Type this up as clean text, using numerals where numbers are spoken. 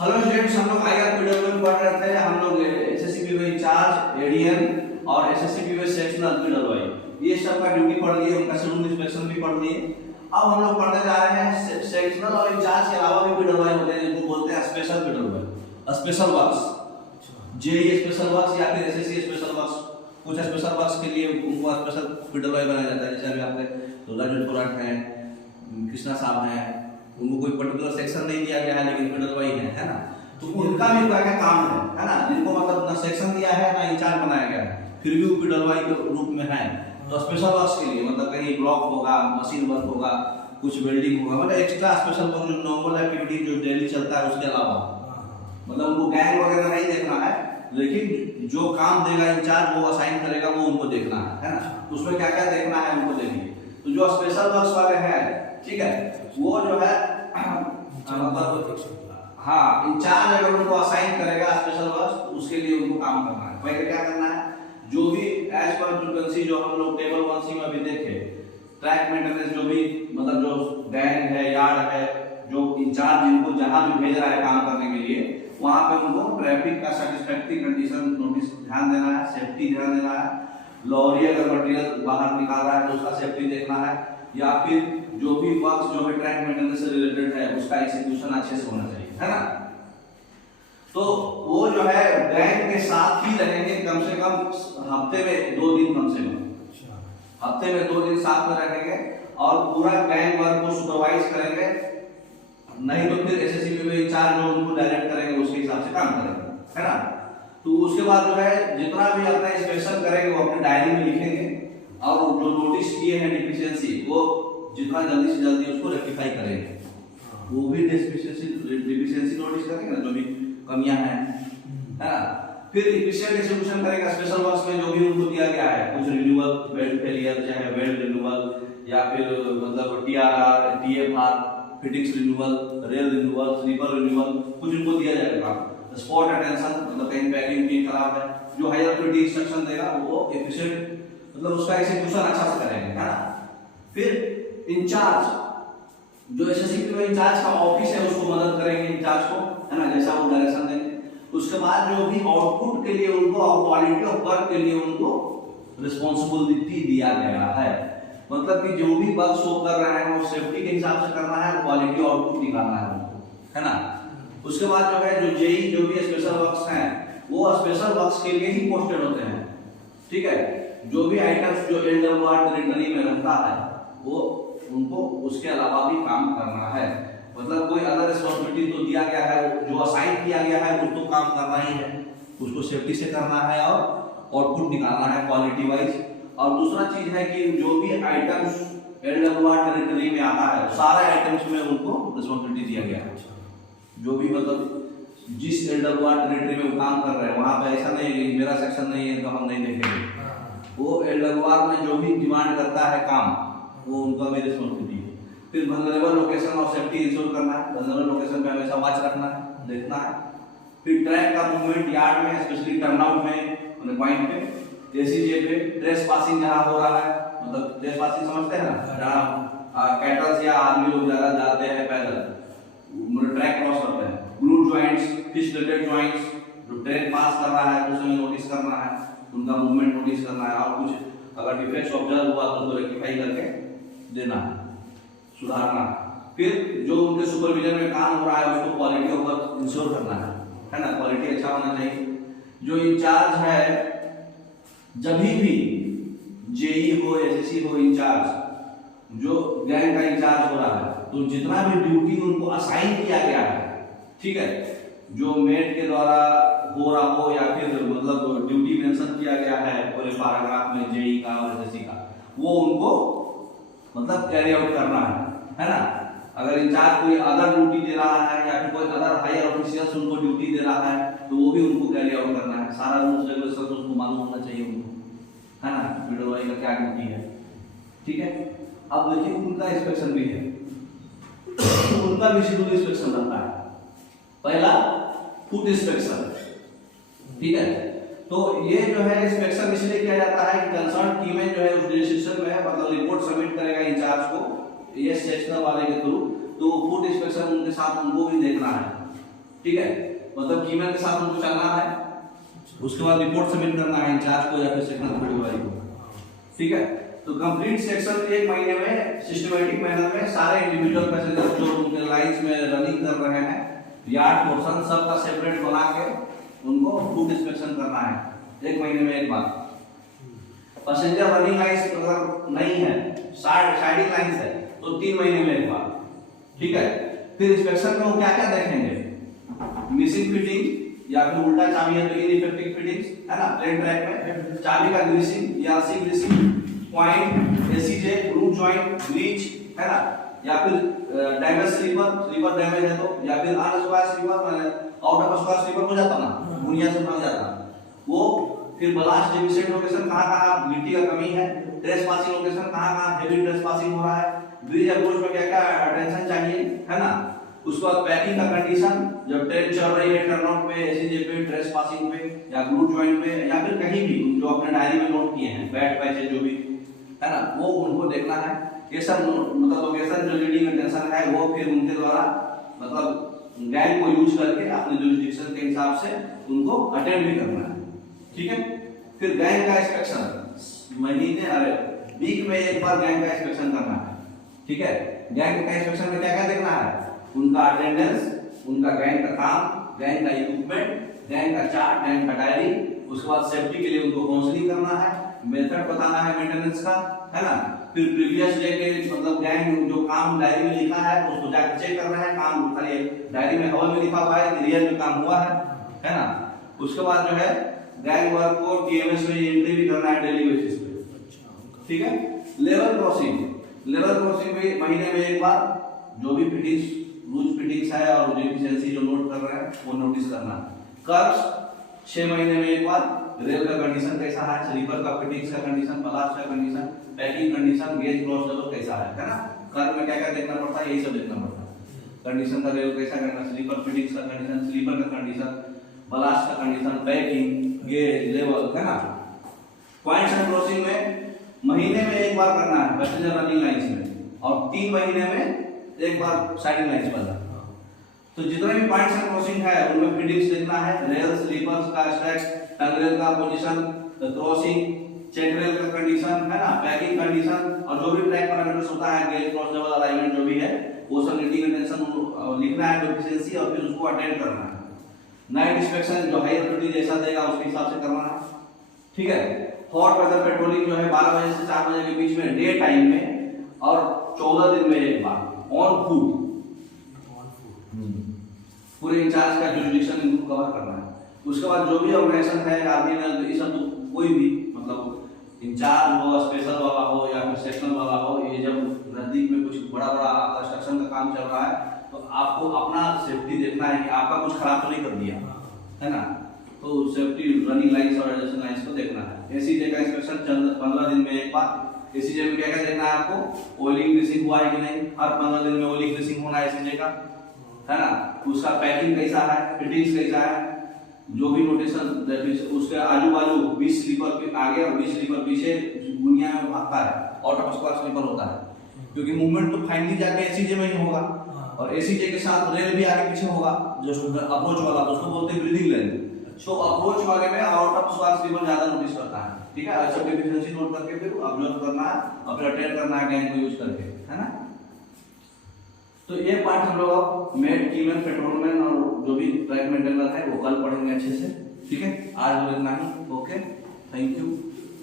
Hello students, हम लोग आगे वीडियो में पढ़ रहे थे। हम लोग एसएससी पीओ इंचार्ज, एडीएन और एसएससी पीओ सेक्शनल पीडब्ल्यूआई ये सब का ड्यूटी पढ़ लिए, उनका शेड्यूल इंस्पेक्शन भी पढ़ लिए। अब हम लोग पढ़ने जा रहे हैं सेक्शनल और इंचार्ज के अलावा भी पीडब्ल्यूआई होते हैं जिनको बोलते हैं special PWI, special works, JE special works या फिर एसएससी स्पेशल वर्क्स। कुछ स्पेशल वर्क्स के लिए उनको स्पेशल पीडब्ल्यूआई बनाया जाता है। जैसे अभी आपके दुर्गा थोराट हैं, कृष्णा साहब हैं, उनको कोई पर्टिकुलर सेक्शन नहीं दिया गया है लेकिन पीडब्ल्यूआई है ना, तो उनका भी क्या काम है ना, जिनको मतलब ना सेक्शन दिया है ना इंचार्ज बनाया गया है, फिर भी वो पीडब्ल्यूआई के रूप में है। तो स्पेशल वर्क्स के लिए मतलब कहीं ब्लॉक होगा, मशीन वर्क होगा, कुछ वेल्डिंग होगा, मतलब एक्स्ट्रा स्पेशल वर्क जो नॉर्मल एक्टिविटी जो डेली चलता है उसके अलावा, मतलब उनको गैंग वगैरह नहीं देखना है, लेकिन जो काम देगा इंचार्ज वो असाइन करेगा वो उनको देखना है ना। उसमें क्या क्या देखना है उनको देखिए। तो जो स्पेशल वर्क्स वाले हैं, ठीक है, वो जो है मतलब हाँ इंचार्ज अगर उनको असाइन करेगा स्पेशल वर्क्स तो उसके लिए उनको काम करना है। पहले क्या करना है, जो भी एज पर फ्रीक्वेंसी जो हम लोग टेबल 1C में भी देखे, ट्रैक मेंटेनेंस जो भी मतलब जो गैंग है, यार्ड है, जो इंचार्ज जिनको जहां भी भेज रहा है काम करने के लिए, वहां पे उनको ट्रैफिक का सैटिस्फैक्टरी कंडीशन नोटिस ध्यान देना है, सेफ्टी ध्यान देना है, लॉरी अगर मटेरियल बाहर निकाल रहा है तो उसका सेफ्टी देखना है, या फिर जो भी वर्क्स जो भी ट्रैक मेंटेनेंस से रिलेटेड है उसका एग्जीक्यूशन अच्छे से होना चाहिए, है ना। तो वो जो है गैंग के साथ ही रहेंगे कम से कम हफ्ते में 2 दिन, कम से कम हफ्ते में 2 दिन साथ में रहेंगे और पूरा गैंग वर्क को सुपरवाइज करेंगे। नहीं तो फिर एसएससी में इंचार्ज जो उनको डायरेक्ट करेंगे उसके हिसाब से काम करेंगे, है ना। तो उसके बाद जो है जितना भी अपना इंस्पेक्शन करेंगे वो अपनी डायरी में लिखेंगे और जो नोटिस किए हैं डिफिशियंसी वो जितना जल्दी से जल्दी उसको रेक्टिफाई करेंगे। वो भी डिफिशियंसी नोटिस करेंगे ना, जो भी कमियां हैं, है ना। फिर इफिशिएंट एग्जीक्यूशन करेगा स्पेशल वर्क्स में जो भी उनको दिया गया है, कुछ रिन्यूअल, बेल्ट फेलियर, चाहे बेल्ट रिन्यूअल या फिर मतलब TRR, TFR, fittings renewal, rail renewal, sleeper renewal, कुछ उनको दिया जाएगा। स्पॉट अटेंशन मतलब कहीं पैकिंग की खराब है, जो हायर अथॉरिटी इंस्ट्रक्शन देगा वो एफिशिएंट मतलब उसका एग्जीक्यूशन अच्छा से करेंगे, है ना। फिर इंचार्ज जो एसएससी में इंचार्ज का ऑफिस है उसको मदद करेंगे इंचार्ज को, है ना, जैसा वो डायरेक्शन देंगे। उसके बाद जो भी आउटपुट के लिए उनको और क्वालिटी ऑफ वर्क के लिए उनको रिस्पांसिबिलिटी दिया गया है, मतलब कि जो भी वर्क शो कर रहे हैं वो सेफ्टी के हिसाब से करना है, क्वालिटी आउटपुट निकालना है उनको, है ना। उसके बाद जो है जो जेई जो भी स्पेशल वर्क्स हैं वो स्पेशल वर्क्स के लिए ही पोस्टेड होते हैं, ठीक है। जो भी आइटम्स जो एलडब्ल्यूआर टेरिटरी में रहता है वो उनको उसके अलावा भी काम करना है, मतलब कोई अदर रिस्पांसिबिलिटी तो दिया गया है, जो असाइन किया गया है उसको काम करना ही है, उसको सेफ्टी से करना है और आउटपुट निकालना है क्वालिटी वाइज। और दूसरा चीज है कि जो भी आइटम्स एलडब्ल्यूआर टेरिटरी में आता है सारे आइटम्स में उनको रिस्पांसिबिलिटी दिया गया है। जो भी मतलब जिस एलडब्ल्यूआर टेरिटरी में वो काम कर रहे हैं वहां पे ऐसा नहीं है कि मेरा सेक्शन नहीं है तो हम नहीं देखेंगे, वो एलडब्ल्यूआर में जो भी डिमांड करता है काम वो उनका भी रिस्पांसिबिलिटी है। फिर वल्नरेबल लोकेशन और सेफ्टी इंश्योर करना है, वल्नरेबल लोकेशन पे हमेशा वॉच रखना है, देखना है। फिर ट्रैक का मूवमेंट यार्ड में स्पेशली टर्नआउट में पॉइंट पे, एसीजे पे ट्रेस पासिंग जहां हो रहा है, मतलब ट्रेस पासिंग समझते हैं ना, जहां कैटल्स या आदमी लोग ज्यादा जाते हैं पैदल, मतलब ट्रैक क्रॉस करते हैं, glued joints, fish related joints, जो ट्रेन पास कर रहा है तो उसमें नोटिस करना है, उनका मूवमेंट नोटिस करना है, और कुछ अगर डिफेक्ट्स ऑब्जर्व हुआ तो उसको रेक्टिफाई करके देना है, सुधारना है। फिर जो उनके सुपरविजन में काम हो रहा है उसको क्वालिटी ऑफ वर्क इंश्योर करना है ना, क्वालिटी अच्छा होना चाहिए। जो इंचार्ज है जब भी जेई हो, एसएससी हो, इंचार्ज जो गैंग का इंचार्ज हो रहा है तो जितना भी ड्यूटी उनको असाइन किया गया है, ठीक है, जो मेट के द्वारा हो रहा हो या फिर मतलब ड्यूटी मेंशन किया गया है पूरे पैराग्राफ में जेई का और एसएससी का, वो उनको मतलब कैरी आउट करना है ना। अगर इंचार्ज कोई अदर ड्यूटी दे रहा है या फिर कोई अदर हायर ऑफिशियल्स उनको ड्यूटी दे रहा है तो वो भी उनको कैरी आउट करना है, सारा रूल्स रेगुलेशन उसको मालूम होना चाहिए उनको, है ना, पीडब्ल्यूआई का क्या ड्यूटी है, ठीक है। अब देखिए उनका इंस्पेक्शन भी है, उनका भी शेड्यूल इंस्पेक्शन रहता है। पहला फूड इंस्पेक्शन, ठीक है। तो ये जो है इंस्पेक्शन इसलिए किया जाता है कि कंसर्न टीमें जो है उस डिसीजन में मतलब रिपोर्ट सबमिट करेगा इंचार्ज को ये सेक्शनल वाले के थ्रू, तो फूड इंस्पेक्शन उनके साथ उनको भी देखना है, ठीक है, मतलब कीमत के साथ हमको चलना है, उसके बाद रिपोर्ट सबमिट करना है इंचार्ज को या फिर सेक्शन अथॉरिटी को। ठीक है, तो कंप्लीट सेक्शन 1 महीने में सिस्टमैटिक मैनर में सारे इंडिविजुअल पैसेंजर जो उनके लाइंस में रनिंग कर रहे हैं, यार्ड पोर्शन सबका सेपरेट बना के उनको फूड इंस्पेक्शन करना है 1 महीने में एक बार। पैसेंजर रनिंग लाइंस अगर नहीं है, साइडिंग लाइंस है, तो 3 महीने में एक बार। ठीक है, फिर इंस्पेक्शन में वो क्या क्या देखेंगे, मिसिंग फिटिंग या फिर उल्टा चाबी है तो इनइफेक्टिव फिटिंग्स है ना, प्लेन ट्रैक में चाबी का ग्रीसिंग या सी greasing point, ACJ, root joint, breach है ना, या फिर डैमेज स्लीपर डैमेज है तो, या फिर unsquare sleeper out of square sleeper हो जाता ना, बुनिया से भाग जाता वो। फिर ब्लास्ट डेफिशिएंट लोकेशन कहां-कहां मिट्टी का कमी है, ट्रेस पासिंग लोकेशन कहां-कहां हेवी ट्रेस पासिंग हो रहा है, ब्रिज अप्रोच में क्या-क्या अटेंशन चाहिए है ना। उसके बाद पैकिंग का कंडीशन, जब ट्रेन चल रही है टर्नआउट पे, एसीजे पे, ट्रेस पासिंग पे या ग्रूट जॉइंट पे या फिर कहीं भी जो अपने डायरी में नोट किए हैं, बैट पैचेज जो भी है ना, वो उनको देखना है। ये सब मतलब लोकेशन जो लीडिंग अटेंशन है वो फिर उनके द्वारा मतलब गैंग को यूज करके अपने जुरिसडिक्शन के हिसाब से उनको अटेंड भी करना है। ठीक है, फिर गैंग का इंस्पेक्शन महीने वीक में एक बार गैंग का इंस्पेक्शन करना है। ठीक है, गैंग का इंस्पेक्शन में क्या क्या देखना है, उनका अटेंडेंस, उनका गैंग का काम, गैंग का इक्विपमेंट, गैंग का चार्ट, गैंग का डायरी। उसके बाद सेफ्टी के लिए उनको काउंसलिंग करना है, मेथड बताना है मेंटेनेंस का है ना। फिर प्रीवियस डे के मतलब गैंग जो काम डायरी में लिखा है उसको जाकर चेक करना है, काम खाली डायरी में हवा में लिखा हुआ है कि रियल में काम हुआ है ना। उसके बाद जो है गैंग वर्क को टीएमएस में एंट्री भी करना है डेली बेसिस पे। ठीक है, लेवल क्रॉसिंग भी महीने में एक बार जो भी फिटिंग्स लूज फिटिंग्स है और डेफिशिएंसी जो नोट कर रहे हैं वो नोटिस करना है। कर्व्स 6 महीने में एक बार, रेल का कंडीशन कैसा है, स्लीपर का फिटिंग्स का कंडीशन, ब्लास्ट का condition, packing condition, gauge cross level कैसा है ना। कर्व में क्या क्या देखना पड़ता है, यही सब देखना पड़ता है। कंडीशन का रेल कैसा करना, स्लीपर फिटिंग्स का कंडीशन, स्लीपर का कंडीशन, ब्लास्ट का कंडीशन, पैकिंग, गेज लेवल है ना। पॉइंट्स एंड क्रॉसिंग में महीने में एक बार करना है पैसेंजर रनिंग लाइंस में, और 3 महीने में एक बार साइडिंग लाइंस पर। तो जितने भी पॉइंट्स एंड क्रॉसिंग है उनमें फिटिंग्स देखना है, रेल स्लीपर्स का स्टैक, टंग रेल का पोजीशन, क्रॉसिंग, चेक रेल का कंडीशन है ना, पैकिंग कंडीशन, और जो भी ट्रैक पैरामीटर्स होता है, गेज क्रॉस लेवल अलाइनमेंट जो भी है वो सब लीडिंग अटेंशन लिखना है, डेफिशिएंसी, और फिर उसको अटेंड करना है। नाइट इंस्पेक्शन जो हायर अथॉरिटी जैसा देगा उसके हिसाब से करना है। ठीक है, हॉट वेदर पेट्रोलिंग जो है 12 बजे से 4 बजे के बीच में डे टाइम में, और 14 दिन में एक बार ऑन फूड पूरे इंचार्ज का जुरिसडिक्शन इनको कवर करना है। उसके बाद जो भी ऑर्गेनाइजेशन है गार्डियन ये सब कोई भी मतलब इंचार्ज हो, स्पेशल वाला हो या फिर सेक्शनल वाला हो, ये जब नजदीक में कुछ बड़ा कंस्ट्रक्शन का काम चल रहा है तो आपको अपना सेफ्टी देखना है कि आपका कुछ खराब तो नहीं कर दिया है ना। तो सेफ्टी रनिंग लाइंस और एडजस्टेशन लाइंस को देखना है। एसीजे का इंस्पेक्शन 15 दिन में एक बार। एसीजे में क्या क्या देखना है आपको, ऑयलिंग ग्रीसिंग हुआ है कि नहीं, हर 15 दिन में ऑयलिंग ग्रीसिंग होना है एसीजे का है ना। उसका पैकिंग कैसा है, फिटिंग्स कैसा है, जो भी नोटेशन उसके आजू बाजू 20 स्लीपर के आगे और 20 स्लीपर पीछे दुनिया में भागता है, आउट ऑफ स्क्वायर स्लीपर होता है, क्योंकि मूवमेंट तो फाइनली जाके एसीजे में ही होगा, और एसीजे के साथ रेल भी आगे पीछे होगा। जो अप्रोच वाला तो उसको बोलते हैं ब्रीदिंग लेन, तो अप्रोच वाले में आउट ऑफ स्क्वायर स्लीपर ज्यादा नोटिस करता है। ठीक है, अच्छा डेफिशिएंसी नोट करके फिर ऑब्जर्व करना है और फिर अटेंड करना है गैंग को यूज करके है ना। तो ये पार्ट हम लोग मेड कीमैन पेट्रोलमैन और जो भी ट्रैक मेंटेनर है वो कल पढ़ेंगे अच्छे से। ठीक है, आज इतना ही। Okay, thank you.